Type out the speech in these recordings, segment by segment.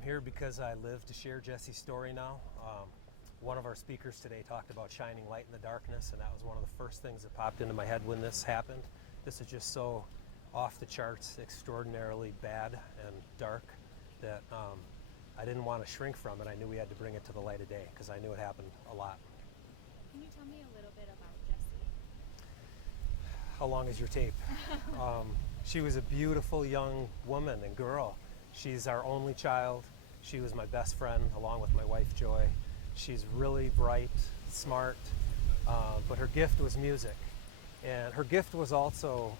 I'm here because I live to share Jesse's story now. One of our speakers today talked about shining light in the darkness, and that was one of the first things that popped into my head when this happened. This is just so off the charts, extraordinarily bad and dark that I didn't want to shrink from it. I knew we had to bring it to the light of day because I knew it happened a lot. Can you tell me a little bit about Jessie? How long is your tape? She was a beautiful young woman and girl. She's our only child. She was my best friend along with my wife Joy. She's really bright, smart, but her gift was music. And her gift was also,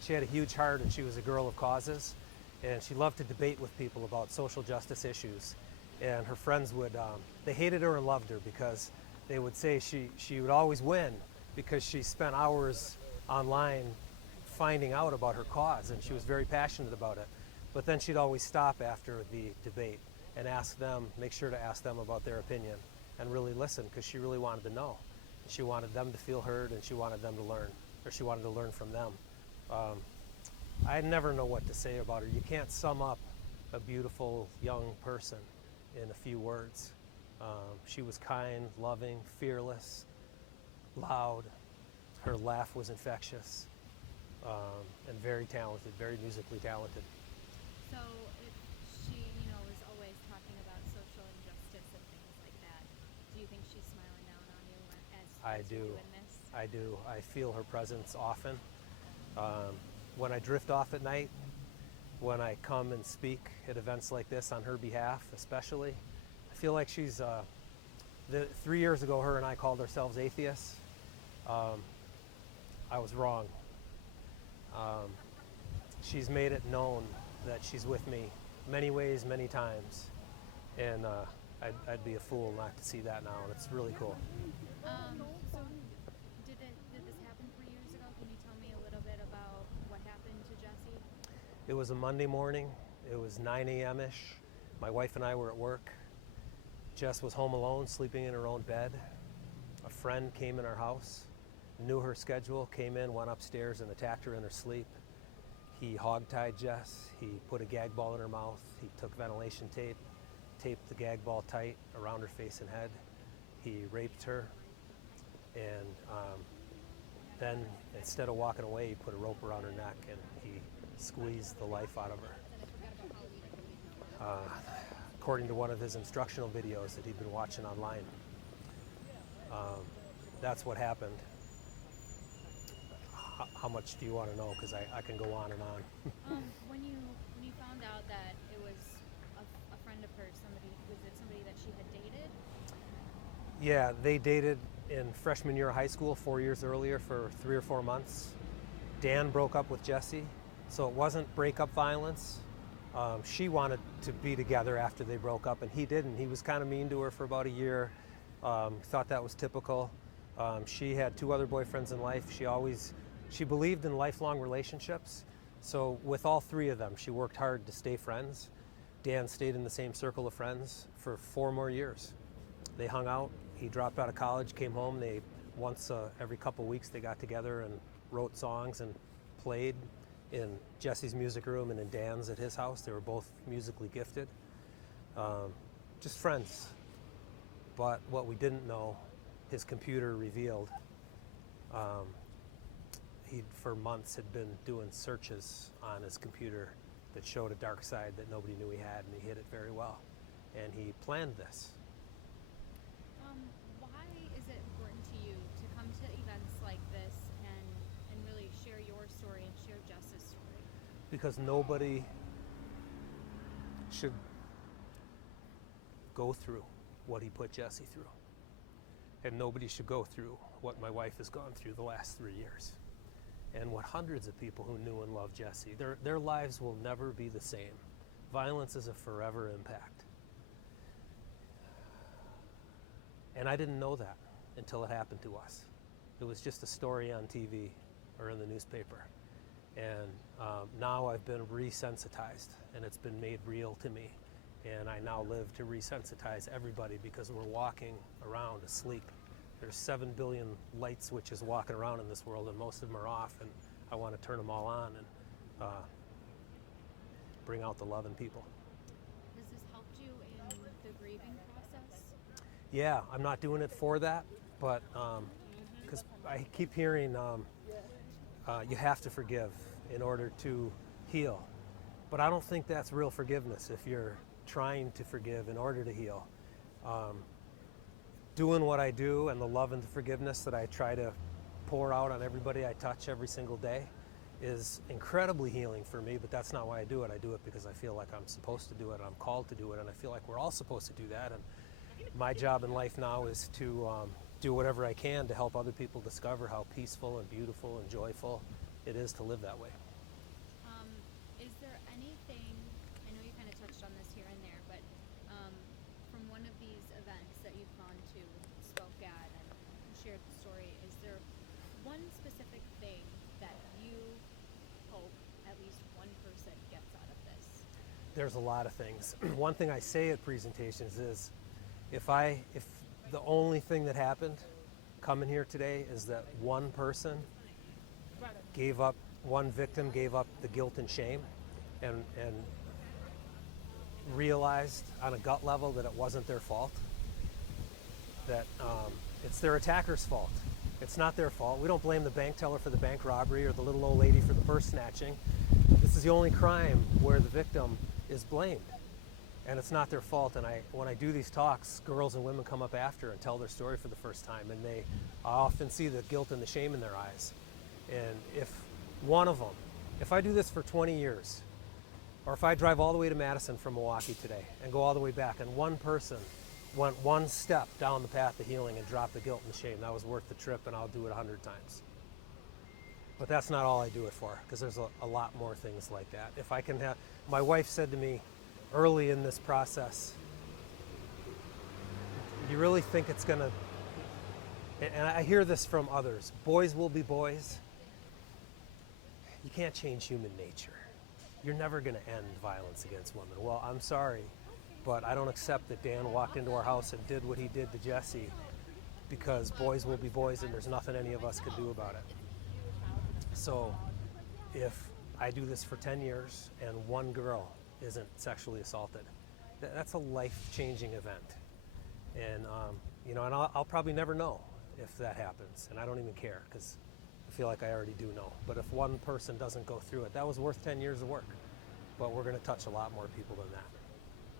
she had a huge heart and she was a girl of causes. And she loved to debate with people about social justice issues. And her friends would, they hated her and loved her because they would say she would always win because she spent hours online finding out about her cause and she was very passionate about it. But then she'd always stop after the debate and ask them, make sure to ask them about their opinion and really listen because she really wanted to know. She wanted them to feel heard and she wanted them to learn, or she wanted to learn from them. I never know what to say about her. You can't sum up a beautiful young person in a few words. She was kind, loving, fearless, loud. Her laugh was infectious, and very talented, very musically talented. So if she, is always talking about social injustice and things like that, do you think she's smiling down on you as you're doing this? I do. I feel her presence often. When I drift off at night, when I come and speak at events like this on her behalf especially, I feel like she's, 3 years ago her and I called ourselves atheists. I was wrong. She's made it known that she's with me many ways, many times, and I'd be a fool not to see that now, and it's really cool. So did this happen 3 years ago? Can you tell me a little bit about what happened to Jessie? It was a Monday morning. It was 9 a.m.-ish. My wife and I were at work. Jess was home alone, sleeping in her own bed. A friend came in our house, knew her schedule, came in, went upstairs and attacked her in her sleep. He hogtied Jess. He put a gag ball in her mouth. He took ventilation tape, taped the gag ball tight around her face and head. He raped her, and then instead of walking away, he put a rope around her neck and he squeezed the life out of her. According to one of his instructional videos that he'd been watching online. That's what happened. How much do you want to know? Because I can go on and on. When you found out that it was a friend of hers, was it somebody that she had dated? Yeah, they dated in freshman year of high school 4 years earlier for 3 or 4 months. Dan broke up with Jessie, so it wasn't breakup violence. She wanted to be together after they broke up, and he didn't. He was kind of mean to her for about a year. Thought that was typical. She had 2 other boyfriends in life. She believed in lifelong relationships. So with all 3 of them, she worked hard to stay friends. Dan stayed in the same circle of friends for 4 more years. They hung out. He dropped out of college, came home. They once every couple weeks they got together and wrote songs and played in Jesse's music room and in Dan's at his house. They were both musically gifted. Just friends. But what we didn't know, his computer revealed. He, for months, had been doing searches on his computer that showed a dark side that nobody knew he had, and he hid it very well. And he planned this. Why is it important to you to come to events like this and really share your story and share Jess's story? Because nobody should go through what he put Jessie through. And nobody should go through what my wife has gone through the last 3 years. And what hundreds of people who knew and loved Jessie, their lives will never be the same. Violence is a forever impact. And I didn't know that until it happened to us. It was just a story on TV or in the newspaper. And now I've been resensitized, and it's been made real to me. And I now live to resensitize everybody because we're walking around asleep. There's 7 billion light switches walking around in this world, and most of them are off, and I want to turn them all on and bring out the love in people. Does this Yeah, I'm not doing it for that, but because I keep hearing you have to forgive in order to heal. But I don't think that's real forgiveness if you're trying to forgive in order to heal. Doing what I do and the love and the forgiveness that I try to pour out on everybody I touch every single day is incredibly healing for me, but that's not why I do it. I do it because I feel like I'm supposed to do it, and I'm called to do it, and I feel like we're all supposed to do that. And my job in life now is to do whatever I can to help other people discover how peaceful and beautiful and joyful it is to live that way. Is there anything, I know you kind of touched on this here and there, but from one of these events that you've gone to, spoke at, and shared the story, is there one specific thing that you hope at least one person gets out of this? There's a lot of things. One thing I say at presentations is if the only thing that happened coming here today is that one person gave up, one victim gave up the guilt and shame and realized on a gut level that it wasn't their fault, that it's their attacker's fault. It's not their fault. We don't blame the bank teller for the bank robbery or the little old lady for the purse snatching. This is the only crime where the victim is blamed, and it's not their fault. And when I do these talks, girls and women come up after and tell their story for the first time, and I often see the guilt and the shame in their eyes. And if one of them, if I do this for 20 years, or if I drive all the way to Madison from Milwaukee today and go all the way back, and one person went one step down the path of healing and dropped the guilt and the shame, that was worth the trip, and I'll do it 100 times. But that's not all I do it for, because there's a lot more things like that. If I can have, my wife said to me early in this process, you really think it's gonna, and I hear this from others, boys will be boys. You can't change human nature. You're never gonna end violence against women. Well, I'm sorry, but I don't accept that Dan walked into our house and did what he did to Jesse, because boys will be boys and there's nothing any of us can do about it. So if I do this for 10 years and one girl isn't sexually assaulted, that's a life-changing event. And and I'll probably never know if that happens, and I don't even care, because I feel like I already do know. But if one person doesn't go through it, that was worth 10 years of work. But we're going to touch a lot more people than that.